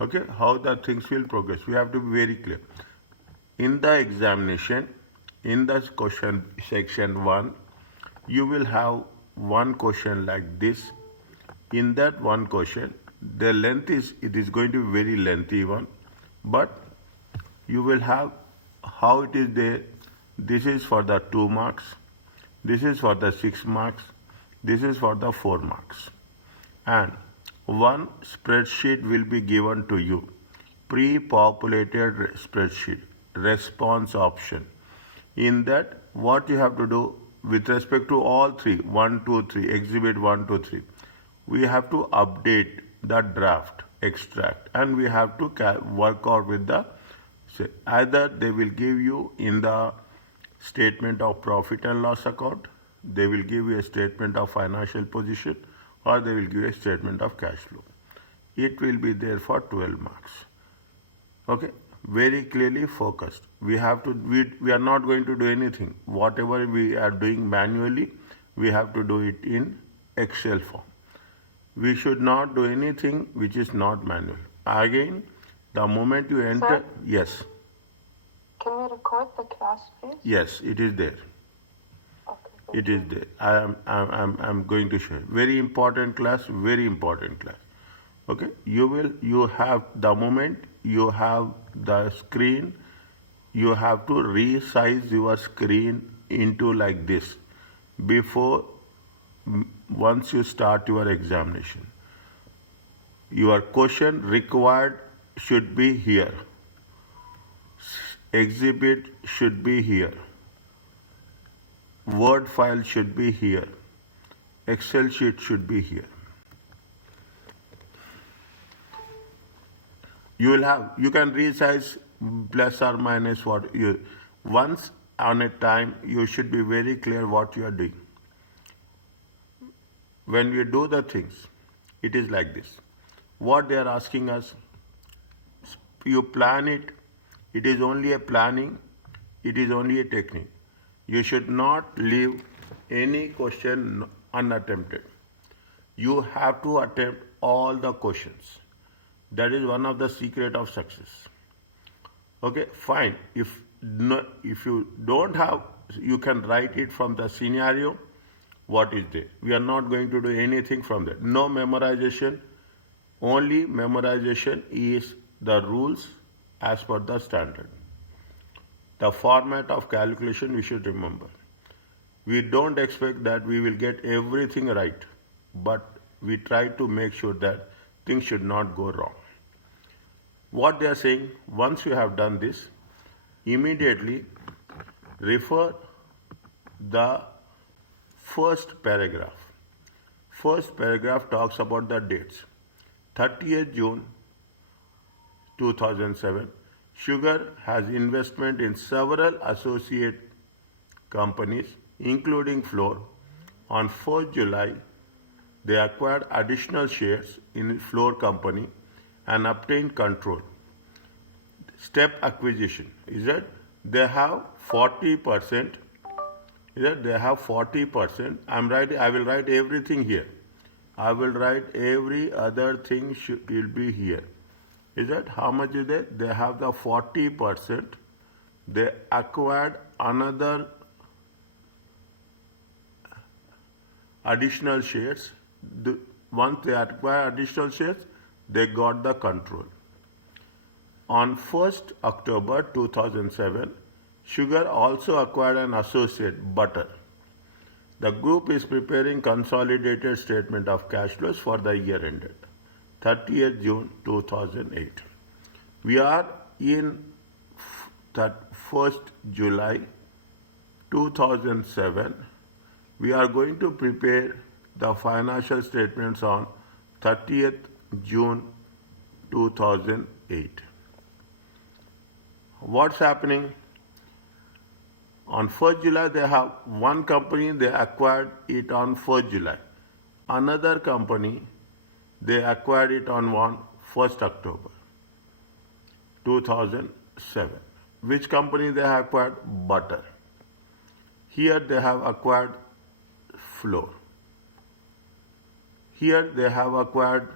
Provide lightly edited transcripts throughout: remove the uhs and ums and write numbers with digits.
Okay, how the things will progress. We have to be very clear. In the examination, in the question section 1, you will have one question like this. In that one question, the length is, it is going to be very lengthy one, but you will have how it is there. This is for the 2 marks, this is for the 6 marks, this is for the 4 marks. And one spreadsheet will be given to you, pre-populated spreadsheet, response option. In that, what you have to do with respect to all three, 1, 2, 3, exhibit 1, 2, 3, we have to update the draft extract, and we have to work out with the, say, either they will give you in the statement of profit and loss account, they will give you a statement of financial position, or they will give you a statement of cash flow. It will be there for 12 marks. Okay, very clearly focused. We have to, we are not going to do anything. Whatever we are doing manually, we have to do it in Excel form. We should not do anything which is not manual. Again, the moment you enter, Sir? yes, Can we record the class, please? yes, it is there. Okay. It is there. I'm going to show you. Very important class, very important class. Okay, you have, the moment you have the screen, you have to resize your screen into like this before, once you start your examination. Your question required should be here. Exhibit should be here. Word file should be here. Excel sheet should be here. You will have, you can resize plus or minus what you, once on a time, you should be very clear what you are doing. When we do the things, it is like this. What they are asking us, you plan it, it is only a planning, it is only a technique. You should not leave any question unattempted. You have to attempt all the questions. That is one of the secret of success. Okay, fine. If you don't have, you can write it from the scenario, what is there. We are not going to do anything from that. No memorization. Only memorization is the rules as per the standard. The format of calculation we should remember. We don't expect that we will get everything right, but we try to make sure that things should not go wrong. What they are saying, once you have done this, immediately refer the first paragraph. First paragraph talks about the dates. 30th June 2007, Sugar has investment in several associate companies, including Floor. On 1st July, they acquired additional shares in Floor company and obtained control. Step acquisition is that they have 40%. Is that they have 40%. I will write everything here. I will write every other thing will be here. Is that how much is there? They have the 40%. They acquired another additional shares. Once they acquire additional shares, they got the control. On 1st October 2007, Sugar also acquired an associate, Butter. The group is preparing consolidated statement of cash flows for the year ended 30th June 2008. We are in 1st July 2007. We are going to prepare the financial statements on 30th June 2008. What's happening? On 1st July, they have one company, they acquired it on 1st July. Another company, they acquired it on 1st October 2007. Which company they have acquired? Butter. Here they have acquired Flour. Here they have acquired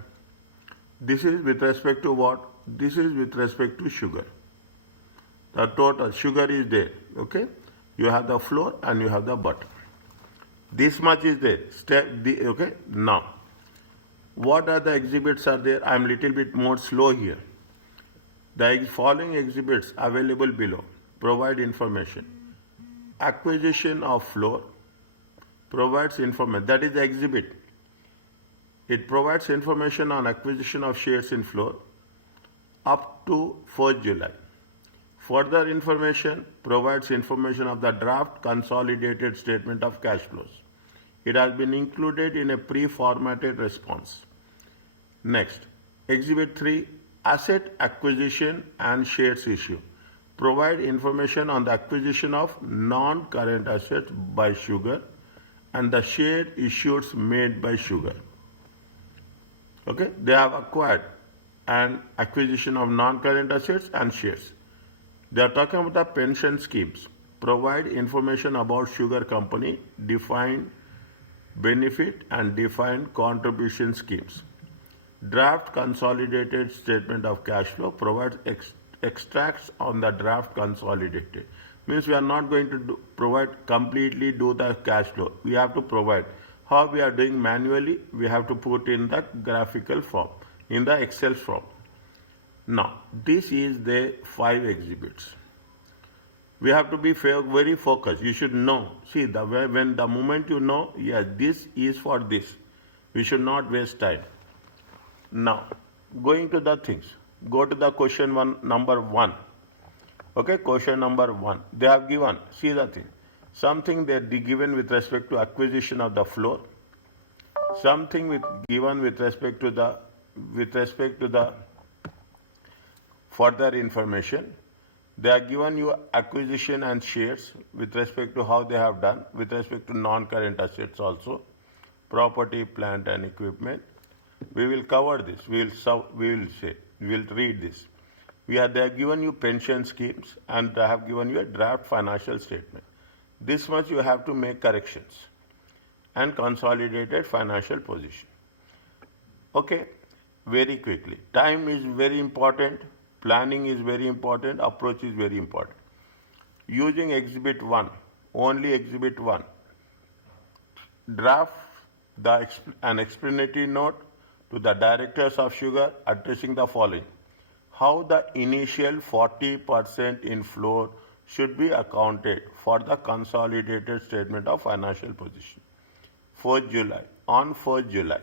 This is with respect to what? This is with respect to sugar. The total sugar is there, okay? You have the flour and you have the butter. This much is there, okay? Now, what are the exhibits are there? I am little bit more slow here. The following exhibits available below provide information. Acquisition of flour provides information. That is the exhibit. It provides information on acquisition of shares in flour up to 4th July. Further information provides information of the draft consolidated statement of cash flows. It has been included in a pre-formatted response. Next, Exhibit 3, Asset Acquisition and Shares Issue. Provide information on the acquisition of non-current assets by Sugar and the share issues made by Sugar. Okay, they have acquired an acquisition of non-current assets and shares. They are talking about the pension schemes. Provide information about Sugar Company, defined benefit and defined contribution schemes. Draft consolidated statement of cash flow provides extracts on the draft consolidated. Means we are not going to completely do the cash flow. We have to provide. How we are doing manually, we have to put in the graphical form, in the Excel form. Now, this is the 5 exhibits. We have to be very focused. You should know. See, when the moment you know, yes, this is for this. We should not waste time. Now, going to the things. Go to the question number 1. Okay, question number 1. They have given, see the thing. Something they given with respect to acquisition of the floor. Something given with respect to the further information. They are given you acquisition and shares with respect to how they have done, with respect to non-current assets also, property, plant and equipment. We will cover this. We will read this. They have given you pension schemes and they have given you a draft financial statement. This much you have to make corrections and consolidated financial position. Okay, very quickly. Time is very important. Planning is very important. Approach is very important. Using Exhibit 1, only Exhibit 1. Draft an explanatory note to the directors of Sugar addressing the following. How the initial 40% in floor should be accounted for the consolidated statement of financial position. 4th July, on 4th July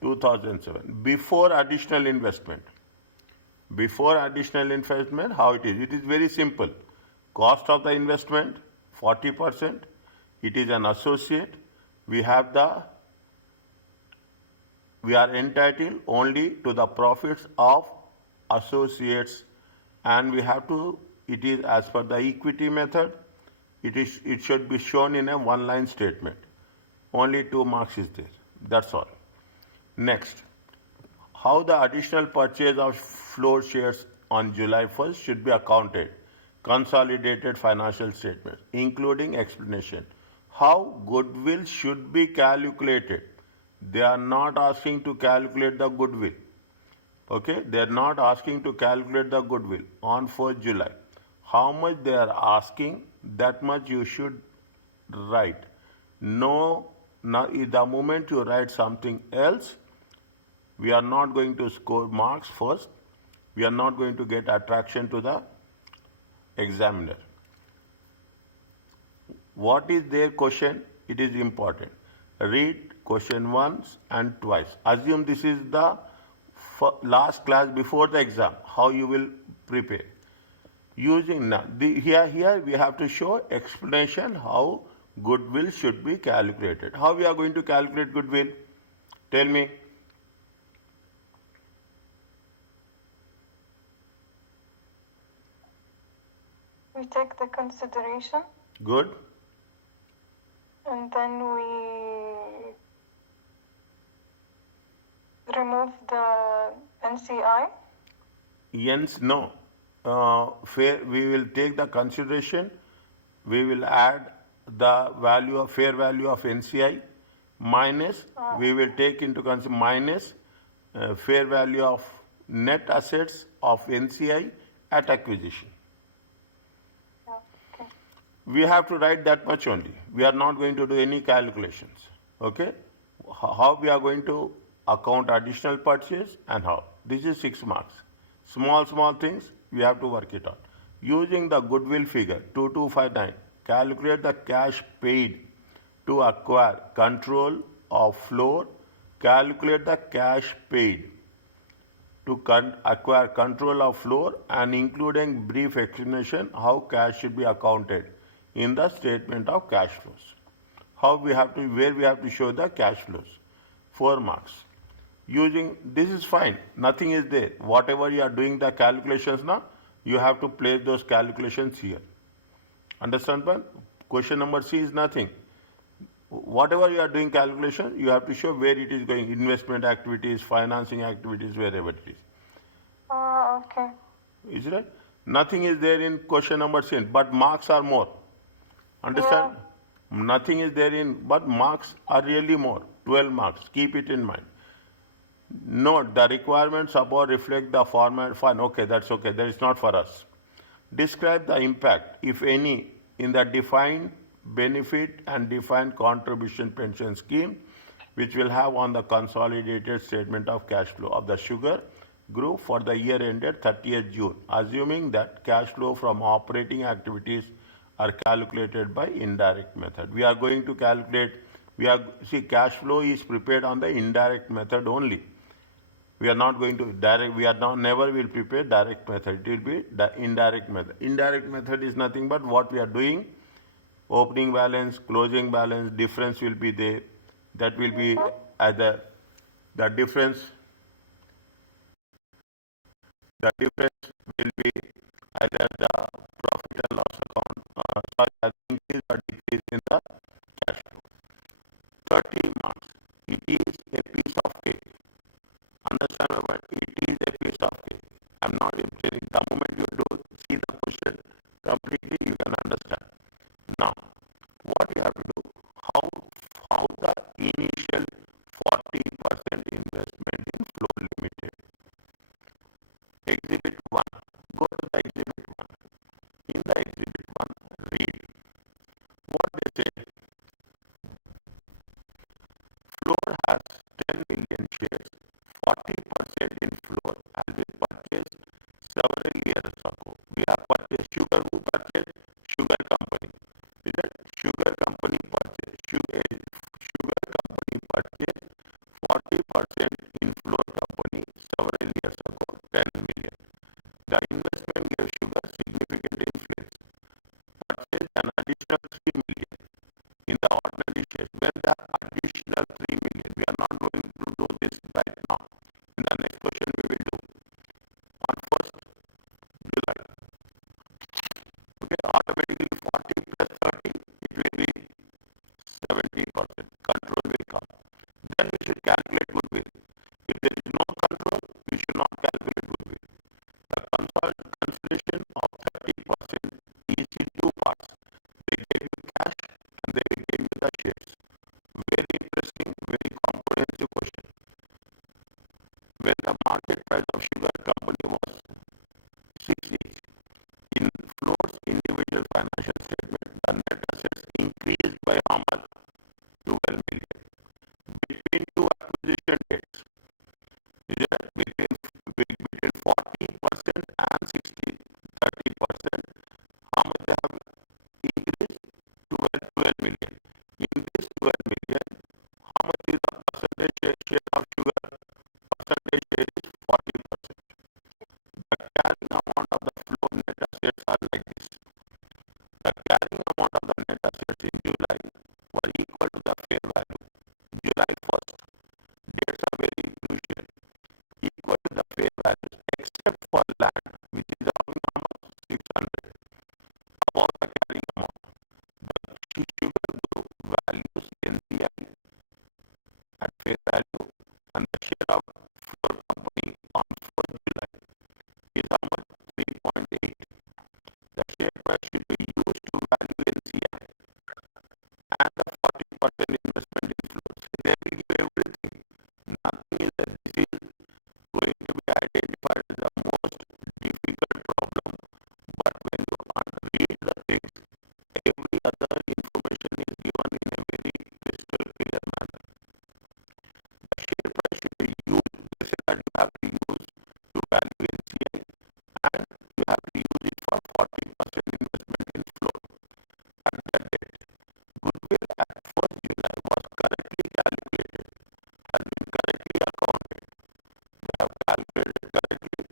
2007, before additional investment. Before additional investment, how it is? It is very simple. Cost of the investment, 40%. It is an associate. We are entitled only to the profits of associates, and we have to, it is as per the equity method, it should be shown in a one-line statement. Only 2 marks is there. That's all. Next, how the additional purchase of floor shares on July 1st should be accounted. Consolidated financial statement, including explanation. How goodwill should be calculated. They are not asking to calculate the goodwill. Okay, they are not asking to calculate the goodwill on 4th July. How much they are asking, that much you should write. No, now the moment you write something else, we are not going to score marks first. We are not going to get attraction to the examiner. What is their question? It is important. Read question once and twice. Assume this is the last class before the exam, how you will prepare. Using now, here we have to show explanation how goodwill should be calculated. How we are going to calculate goodwill? Tell me. We take the consideration. Good. And then we remove the NCI. Yes, no. We will take the consideration. We will add the value of fair value of NCI minus. We will take into consideration minus fair value of net assets of NCI at acquisition. Yeah. Okay. We have to write that much only. We are not going to do any calculations. Okay? How we are going to account additional purchase and how. This is 6 marks. Small things, we have to work it out. Using the goodwill figure 2259, calculate the cash paid to acquire control of floor. Calculate the cash paid to acquire control of floor and including brief explanation how cash should be accounted in the statement of cash flows. How we have to, where we have to show the cash flows. 4 marks. Using, this is fine, nothing is there. Whatever you are doing the calculations now, you have to place those calculations here. Understand, man? Question number C is nothing. Whatever you are doing calculation, you have to show where it is going, investment activities, financing activities, wherever it is. Okay. Is it right? Nothing is there in question number C, but marks are more. Understand? Yeah. Nothing is there in, but marks are really more. 12 marks. Keep it in mind. Note, the requirements above reflect the format. Fine, okay, that's okay. That is not for us. Describe the impact, if any, in the defined benefit and defined contribution pension scheme, which will have on the consolidated statement of cash flow of the sugar group for the year ended 30th June, assuming that cash flow from operating activities are calculated by indirect method. We are going to calculate, cash flow is prepared on the indirect method only. We are not going to never will prepare direct method. It will be the indirect method. Indirect method is nothing but what we are doing. Opening balance, closing balance, difference will be there. That will be either the difference. The difference will be either the profit and loss account, increase or decrease in the cash flow. 30 marks. It is a piece of cake. Understand what? It is a piece of cake. I'm not saying the moment you do see the question completely, you can understand. Now, what you have to do, how the initial 40% investment in Flow Limited. Exhibit 1. Go to the exhibit 1. In the exhibit 1, read what they say. Floor has 10 million shares. 40% in Floor has been purchased several years ago. We have purchased sugar. Who purchased? Sugar company. Is it? Sugar company purchased. Sugar company purchased 40% in Floor company several years ago. 10 million. The investment gave sugar significant influence. Purchased an additional 3 million in the ordinary shares. When the additional 3 million, we are not going to do this right now. In the next question we will do. On 1st July. Okay, automatically 40 plus 30, it will be 70%. Control will come. Then we should calculate goodwill. If there is no control, we should not calculate goodwill. The consideration of 30% is in two parts. They gave you cash and they will give you the shares. Very interesting, very comprehensive question. When the market price of sugar company was 6 each, in Floor's individual financial statement, the net assets increased by how much? 12 million. Between two acquisition dates, between 40% and 30%, how much they have increased? 12 million. In this 12 million, how much is the percentage share of sugar? Percentage share is 40%. The carrying amount of the Floor net assets are like this. The carrying amount of the net assets in July were equal to the fair value. July 1st. Dates are very crucial. Equal to the fair value except for land, which is around how much? 600. Above the carrying amount. The sugar group values NCI at fair value and the share of Floor company on 4th July is how much? 3.8. The share price should be used to value NCI and the 40% investment in Floor. So they will give everything. Nothing is that. This is identified as the most difficult problem, but when you read the text, every other information is given in a very crystal clear manner. The share price should be used, they say that you have to use to value NCI and you have to use it for 40% investment in float and the debt. Goodwill at 1st July was correctly calculated, has been correctly accounted. They have calculated correctly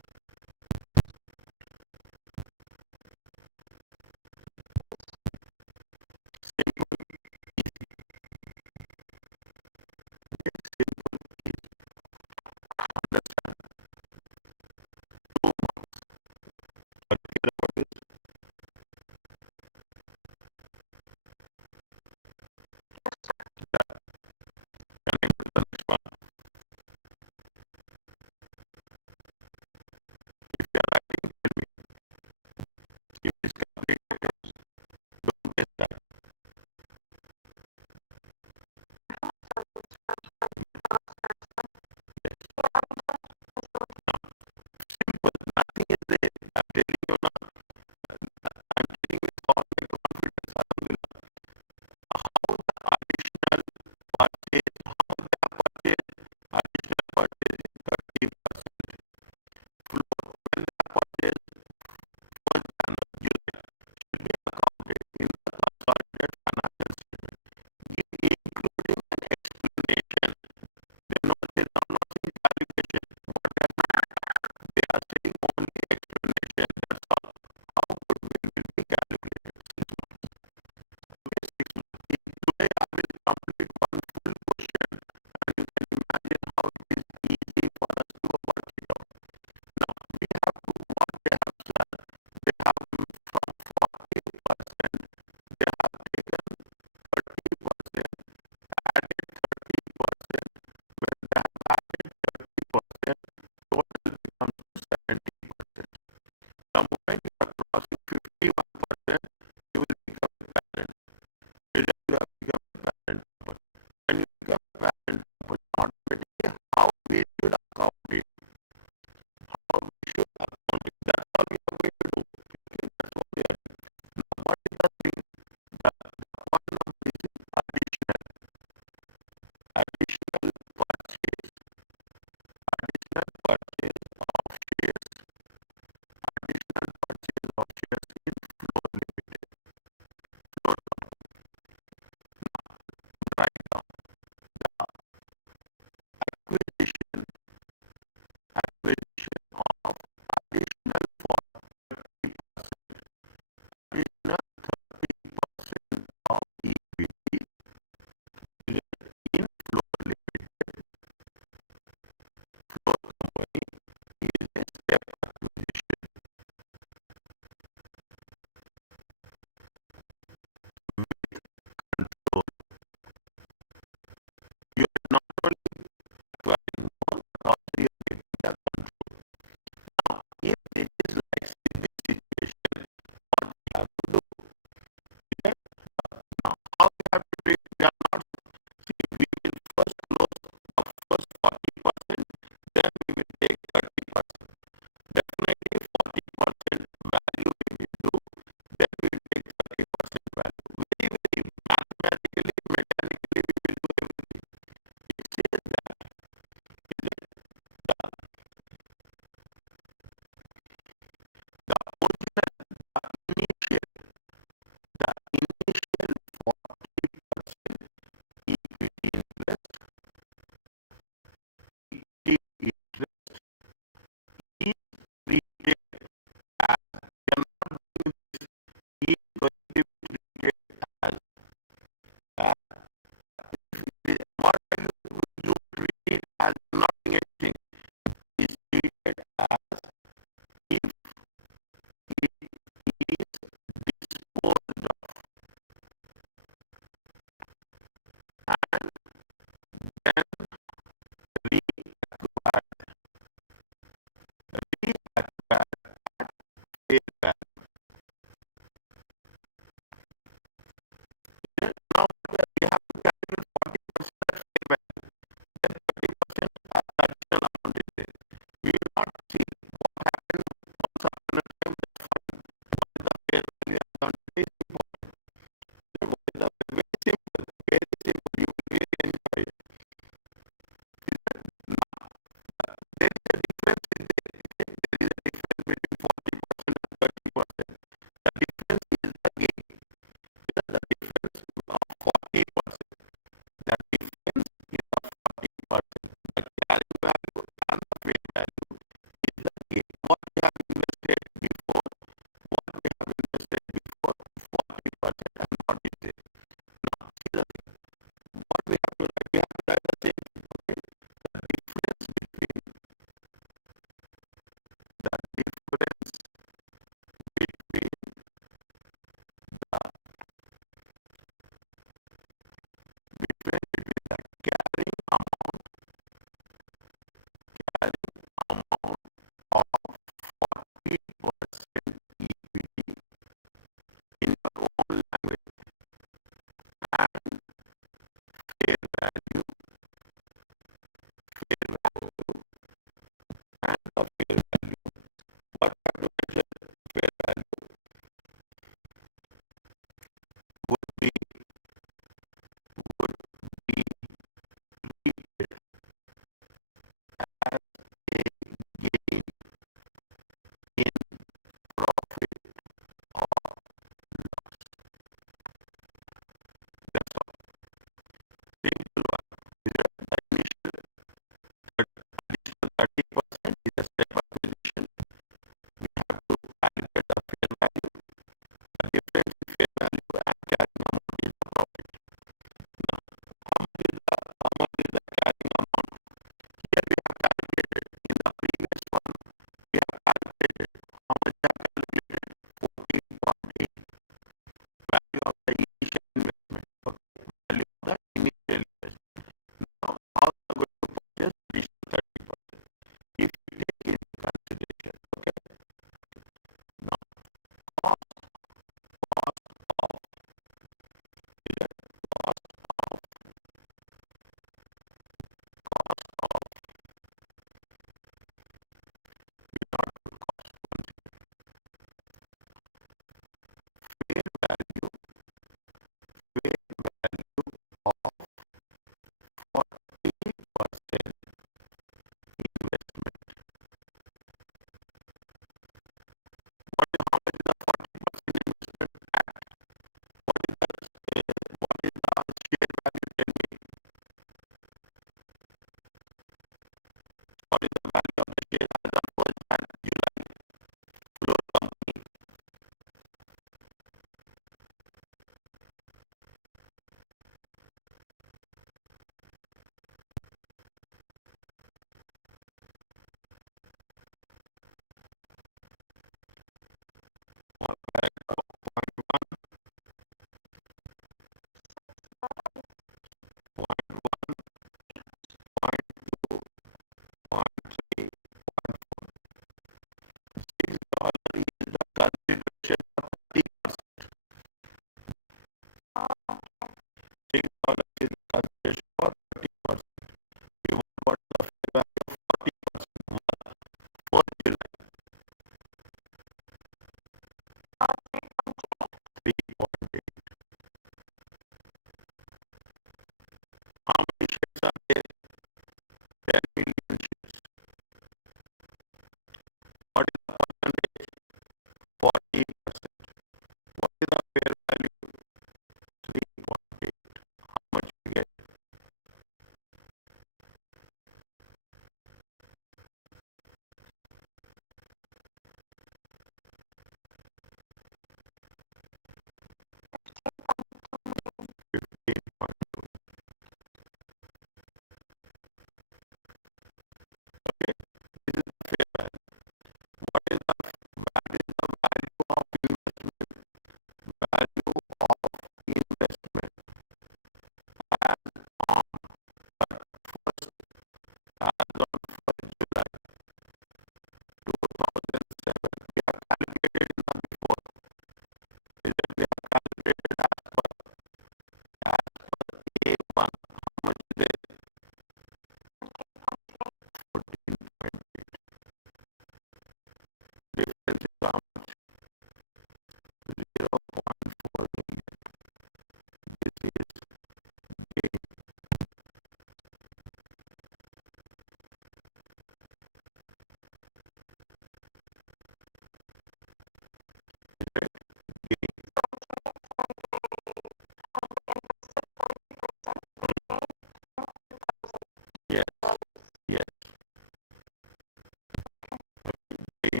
where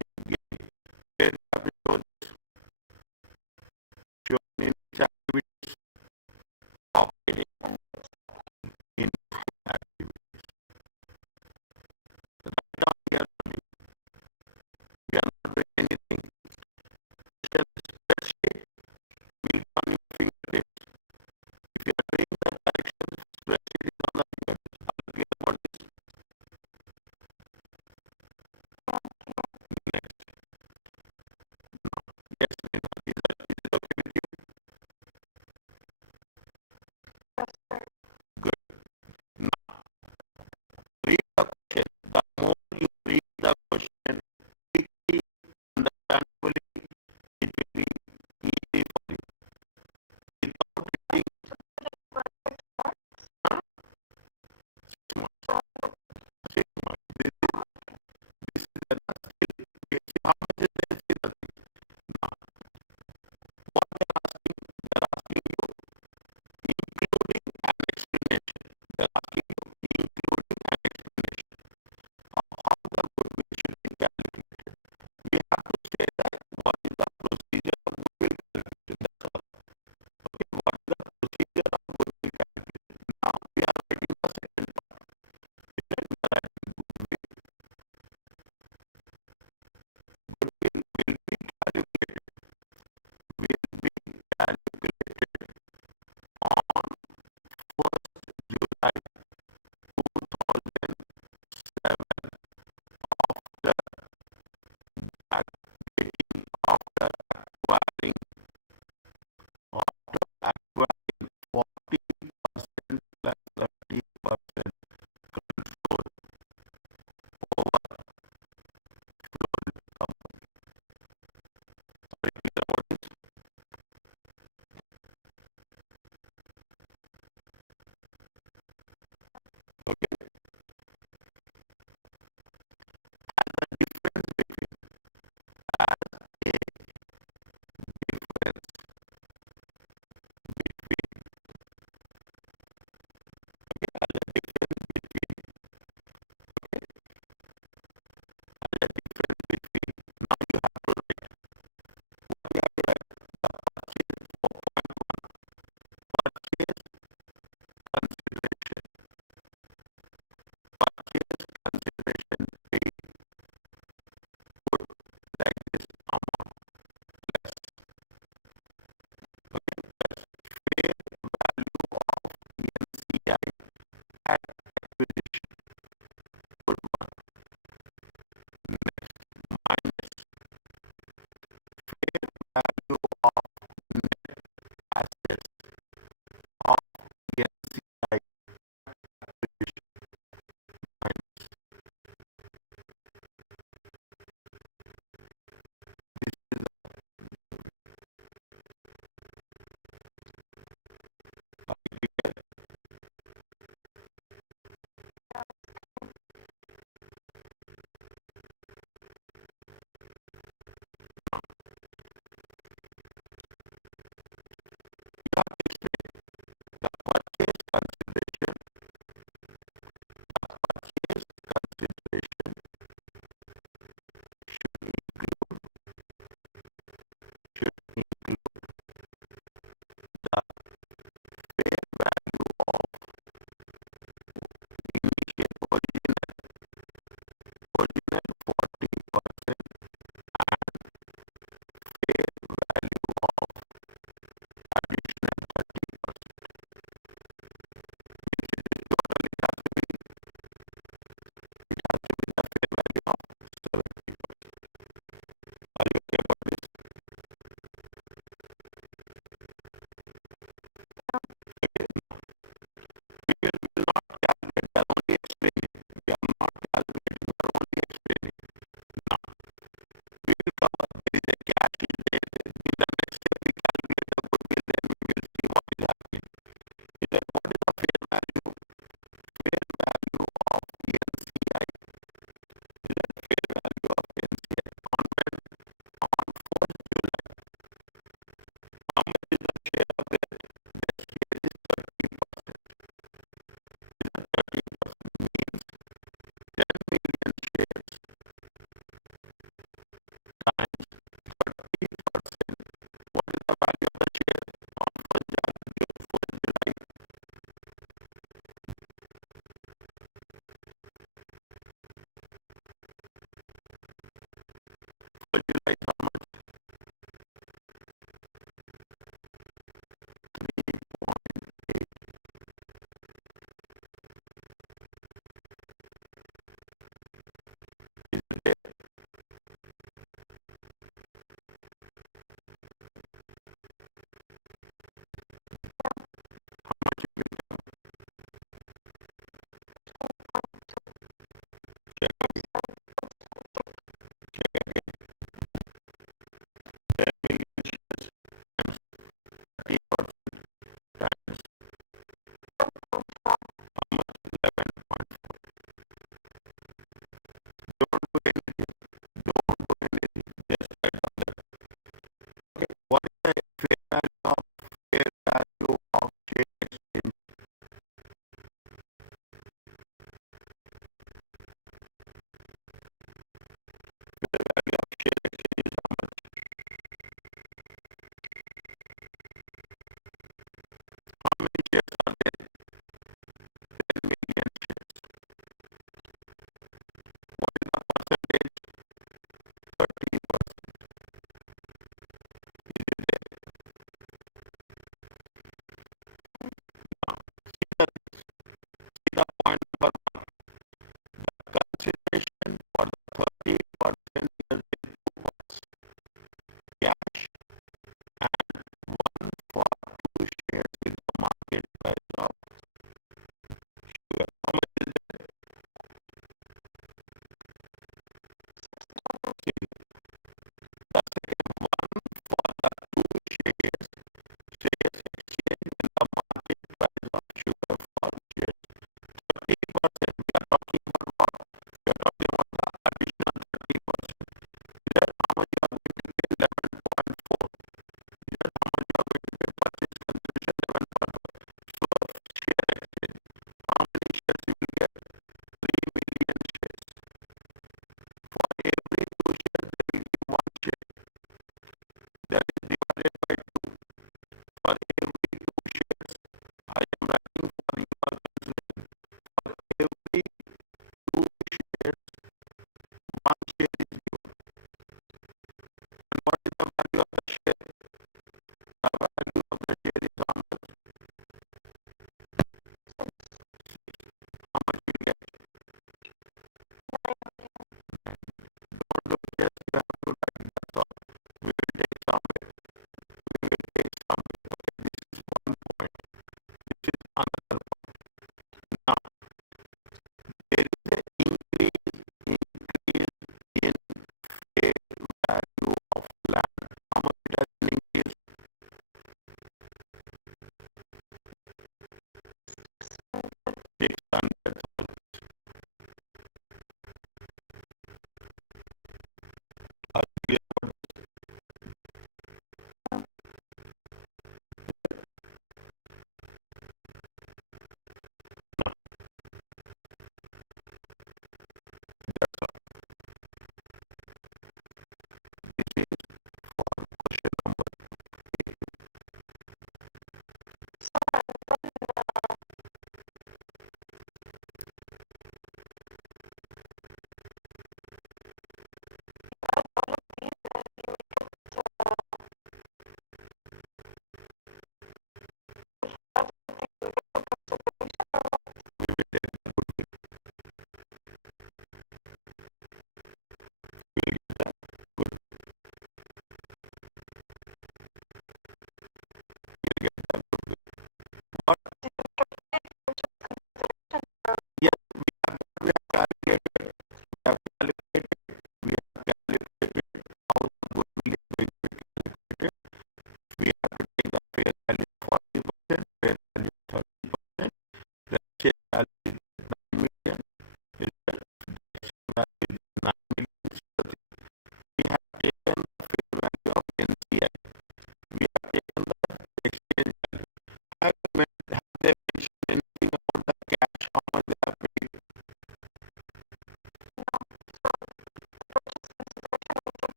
you have to show this. Show in which activities operating in activities. Right now we are not doing anything. Just spreadsheet will come in fingertips. If you are doing the corrections, spreadsheet is on the fingertips. Are you clear about this? Next.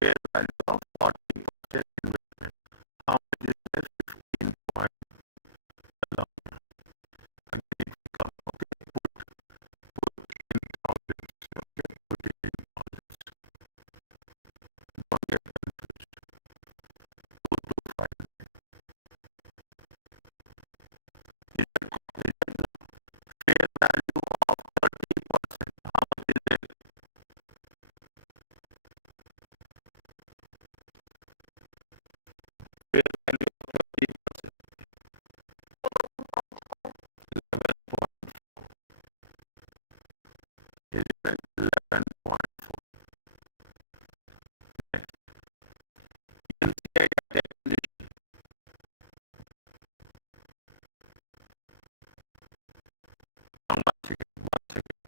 Fair value of 40% investment. How much is the 15 point along? Again, it come, okay, put in thousands, okay, put it in thousands. Don't get confused. 2 to 5. Fair value of 30%. How much is it? Fair value of 30%. 11 is it 11.4. NCI acquisition. One second, one second.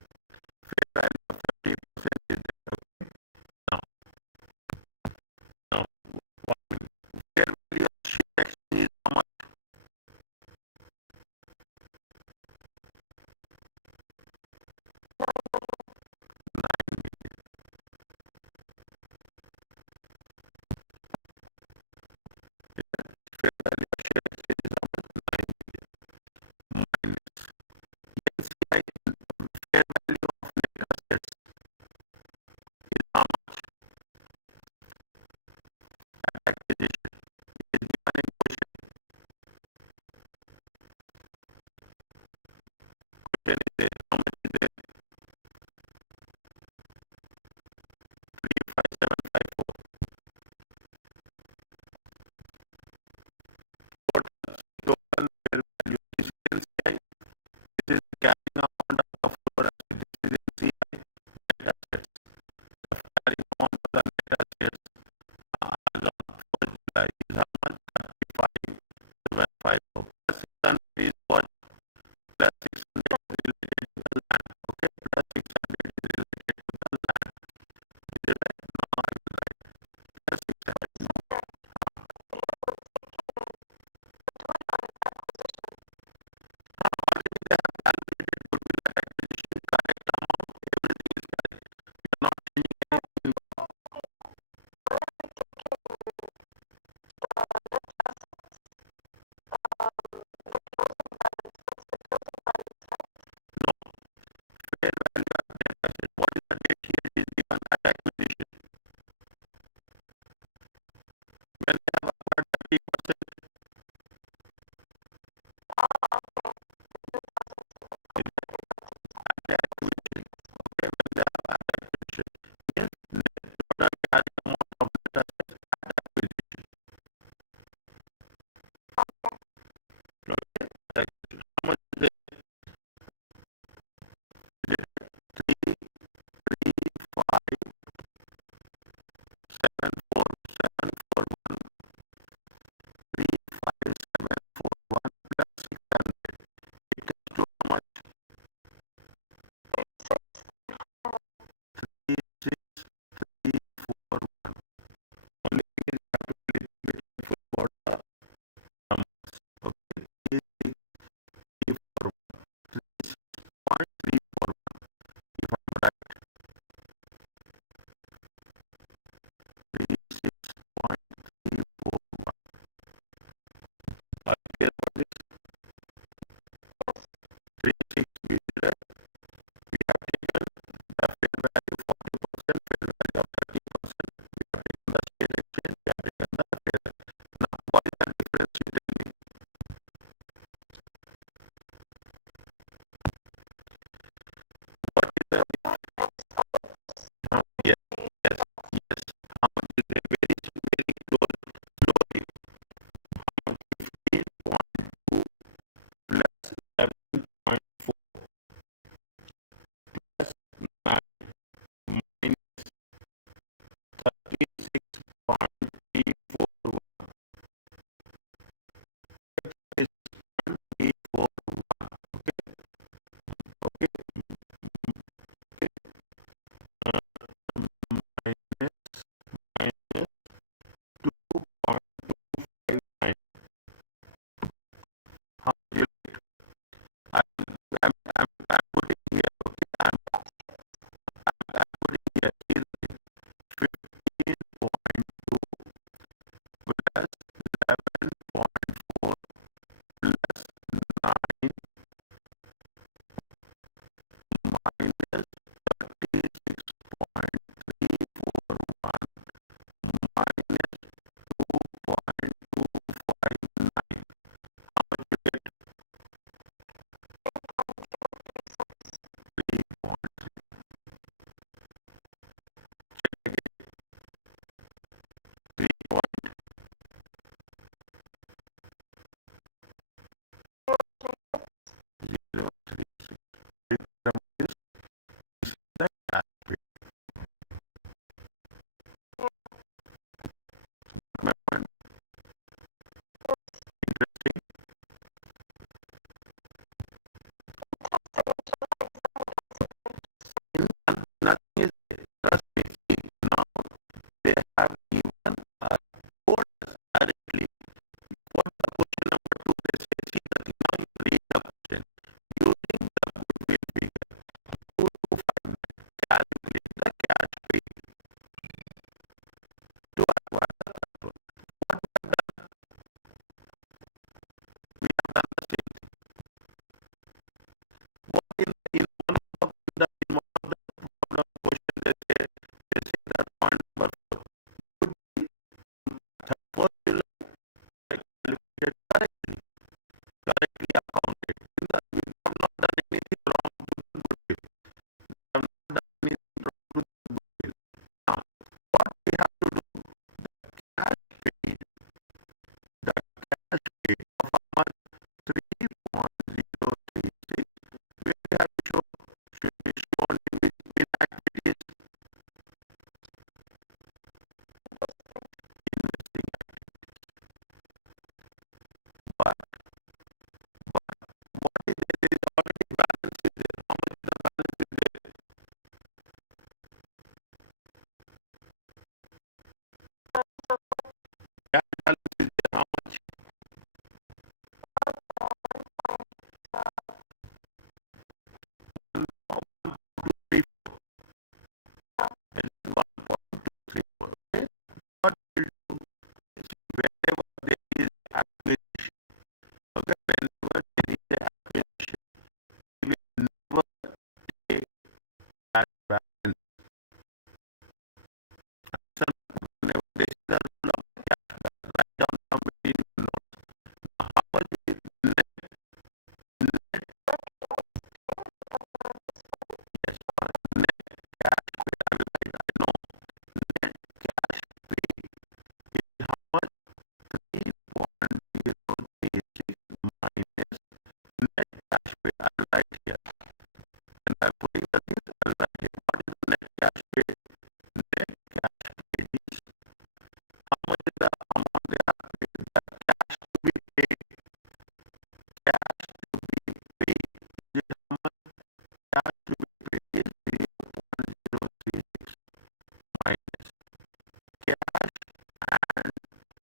Fair value of 30% is it? Okay. Now, now, what fair value of share exchange is how much? Fair value of share exchange is how much? 9 minus NCI fair value of net assets is how much? Acquisition is given in question. Question is there. How much is there? 35754. Total fair value is NCI. This is carrying amount of our assets. This is NCI net assets. The carrying amount of the net assets as on 1st July is how much? 35,754. Plus 600 is what? Plus 600 is related to the land. Okay, plus 600 is related to the land. Is it right? No, it's right. Plus 600. No. They have calculated goodwill at acquisition, correct amount, everything is correct. You're not changing anything. No. Fair value of net asset. What is the date here is given at acquisition. When they have acquired 30%, at acquisition. Okay, when they have at acquisition. Means total carrying amount of net assets at acquisition. Okay, acquisition. How much is it? Is it 3, 3, 5, 7, 4, 7, 4, 1, 3, 5, 7, 4, 1 plus 600. It comes to how much? 3, 6, 3, 4, 1. Only thing is you have to be little bit careful about the numbers. Okay, 3, 6, 3, 4, 1. 36.341. If I'm right, 36.341. Are you clear about this? 36 we did that. We have taken the fair value 40%, fair value of 30%. We have taken the share exchange, we have taken the fair. Now, what is the difference? You tell me. What is the yes, yes, yes. How much is it? Very close. Slowly. 15.2 plus 11.4 plus 9 minus 36.341 is 341. Okay, okay. Okay. Minus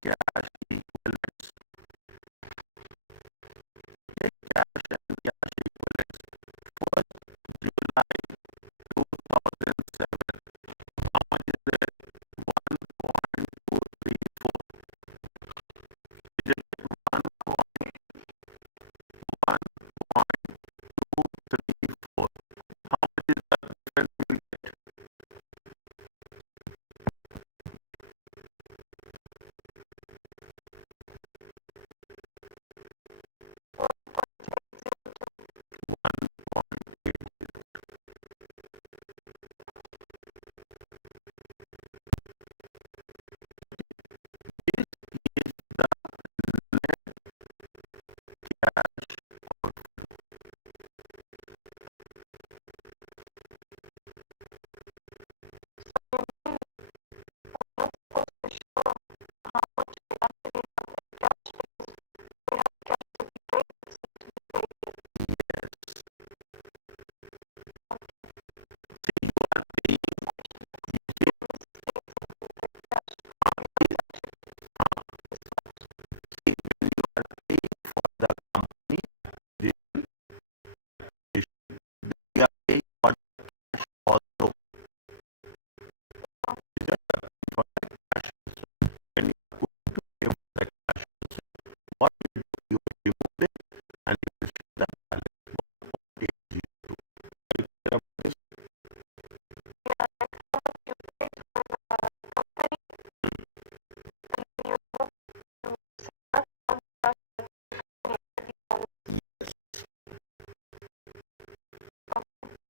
cash